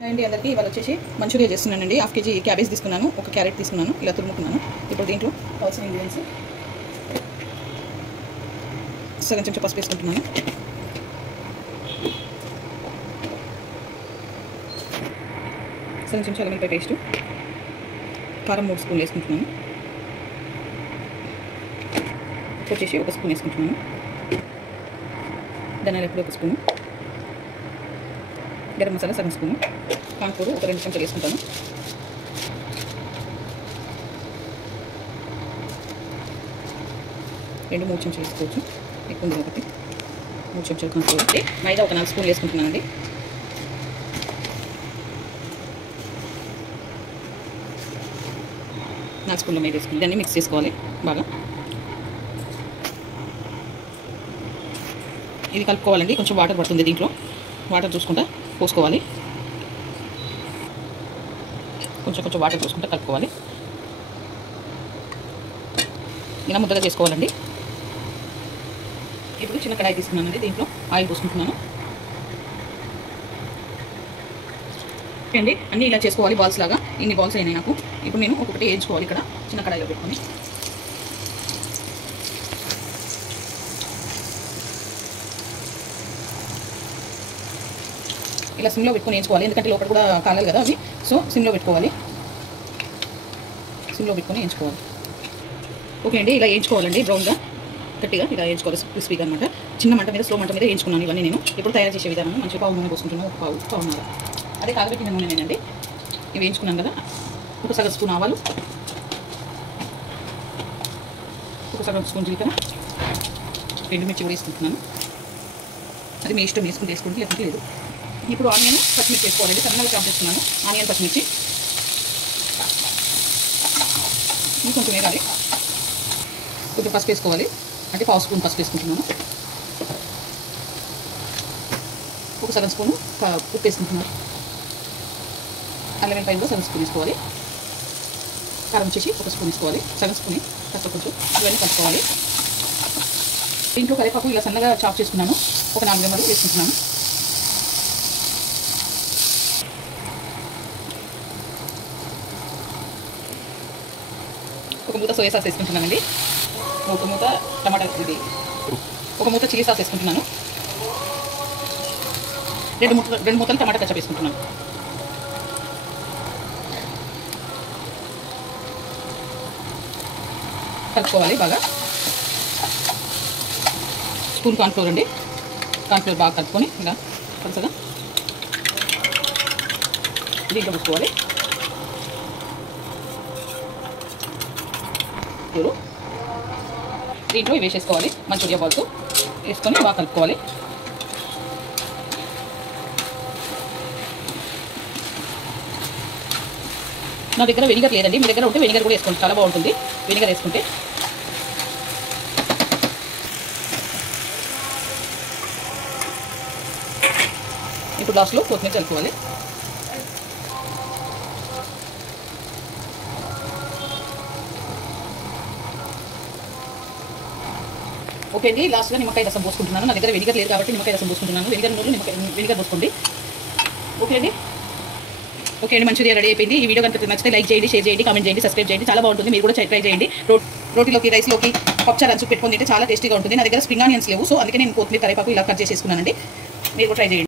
అండి అందరికీ ఇవాళ వచ్చేసి మంచూరియా చేస్తున్నానండి. హాఫ్ కేజీ క్యాబేజ్ తీసుకున్నాను, ఒక క్యారెట్ తీసుకున్నాను, ఇలా తురుముకున్నాను. ఇప్పుడు దీంట్లో కావాల్సిన ఇంగ్రీడియంట్స్ సగం చెంచా పసుపు వేసుకుంటున్నాను, సగం చెంచా అల్లం పేస్ట్, కారం 3 స్పూన్లు వేసుకుంటున్నాను, వచ్చేసి 1 స్పూన్ వేసుకుంటున్నాను, ధనియాల పొడి 1 స్పూను, గరం మసాలా సగం స్పూను, కాన్ఫ్లోర్ ఒక 2 చెంచాలు వేసుకుంటాను, రెండు 3 చెంచాలు వేసుకోవచ్చు, ఎక్కువ ఉంది ఒకటి 3 చెంచాలు కాన్ఫ్లోర్. అయితే మైదా ఒక 4 స్పూన్లు వేసుకుంటున్నానండి. నాలుగు స్పూన్ల మైదా వేసుకుని దాన్ని మిక్స్ చేసుకోవాలి బాగా. ఇది కలుపుకోవాలండి. కొంచెం వాటర్ పడుతుంది దీంట్లో, వాటర్ చూసుకుంటా పోసుకోవాలి. కొంచెం వాటర్ చూసుకుంటా కలుపుకోవాలి. ఇలా ముద్దగా చేసుకోవాలండి. ఇప్పుడు చిన్న కడాయి తీసుకున్నానండి, దీంట్లో ఆయిల్ పోసుకుంటున్నాను అండి. అన్నీ ఇలా చేసుకోవాలి బాల్స్ లాగా. ఇన్ని బాల్స్ అయినాయి నాకు. ఇప్పుడు నేను ఒక్కొక్కటి వేయించుకోవాలి ఇక్కడ చిన్న కడాయిలో పెట్టుకొని. ఇలా సిమ్లో పెట్టుకొని వేయించుకోవాలి, ఎందుకంటే లోపల కూడా కాలాలి కదా అవి. సో సిమ్లో పెట్టుకోవాలి, సిమ్లో పెట్టుకొని వేయించుకోవాలి. ఓకే అండి, ఇలా వేయించుకోవాలండి బ్రౌన్గా గట్టిగా ఇలా వేయించుకోవాలి, క్రిస్పీగా అనమాట. చిన్న మంట మీద స్లో మంట మీద వేయించుకున్నాను ఇవన్నీ నేను. ఇప్పుడు తయారు చేసే విధానం మంచిగా పావు నూనె పోసుకుంటున్నాను, ఒక పావున్నర. అదే కాగబెట్టిన నూనె నేనండి. ఇవి వేయించుకున్నాను కదా. ఒక సగం స్పూన్ ఆవాలు, ఒక సగం స్పూన్ జీలకర్ర, 2 మిర్చి కూడా వేసుకుంటున్నాను. అది మీ ఇష్టం, వేసుకుంటే లేకపోతే లేదు. ఇప్పుడు ఆనియన్ పచ్చిమిర్చి వేసుకోవాలండి. సన్నగా చాప్ చేస్తున్నాను ఆనియన్ పచ్చిమిర్చి. ఇది కొంచెం వేగాలి. కొంచెం పసుపు వేసుకోవాలి, అంటే పావు స్పూన్ పసుపు వేసుకుంటున్నాను. ఒక సగం స్పూను ఉప్పు వేసుకుంటున్నాను. అల్లం వెల్లిపాయలు సగం స్పూన్ వేసుకోవాలి. కారం వచ్చేసి 1 స్పూన్ వేసుకోవాలి, సగం స్పూన్ ఫస్ట్ కొంచెం. ఇవన్నీ కలుపుకోవాలి. దీంట్లో కరివేపాకు ఇలా సన్నగా చాప్ చేసుకున్నాను, ఒక 4 రెమ్మలు వేసుకుంటున్నాను. ఒక మూత సోయా సాస్ వేసుకుంటున్నానండి. ఒక మూత టమాటా, ఇది ఒక మూత చిల్లీ సాస్ వేసుకుంటున్నాను. 2 మూతలు టమాటా కచ్చా వేసుకుంటున్నాను. కలుపుకోవాలి బాగా. స్పూన్ కార్న్ఫ్లోర్ అండి, కార్న్ఫ్లోర్ బాగా కలుపుకొని ఇలా పలుచగా దీంట్లో పోసుకోవాలి. దీంట్లో ఇవి వేసేసుకోవాలి. మంచూరియా బాల్స్ వేసుకొని బాగా కలుపుకోవాలి. నా దగ్గర వెనిగర్ లేదండి, మీ దగ్గర ఉంటే వెనిగర్ కూడా వేసుకోండి, చాలా బాగుంటుంది వెనిగర్ వేసుకుంటే. ఇప్పుడు లాస్ట్లో కొత్తిమీర కలుపుకోవాలి. ఓకే అండి, లాస్ట్గా నిమ్మకాయ రసం పోసుకుంటున్నాను. నా దగ్గర వెనిగర్ లేదు కాబట్టి నిమ్మకాయ రసం పోసుకుంటున్నాను. వెనిగర్ పోసుకోండి. ఓకే అండి, మంచూరియా రెడీ అయిపోయింది. ఈ వీడియో కనుక నచ్చితే లైక్ చేయండి, షేర్ చేయండి, కామెంట్ చేయండి, సబ్స్క్రైబ్ చేయండి. చాలా బాగుంటుంది, మీరు కూడా ట్రై చేయండి. రోటీలోకి, రైస్లోకి, పప్పుచారు రంచు పెట్టుకొని తింటే చాలా టేస్టీగా ఉంటుంది. నా దగ్గర స్ప్రింగ్ ఆనియన్స్ లేవు, సో అందుకే నేను కొత్తిమీర కరివేపాకు ఇలా కట్ చేసేసుకున్నానండి. మీరు కూడా ట్రై చేయండి.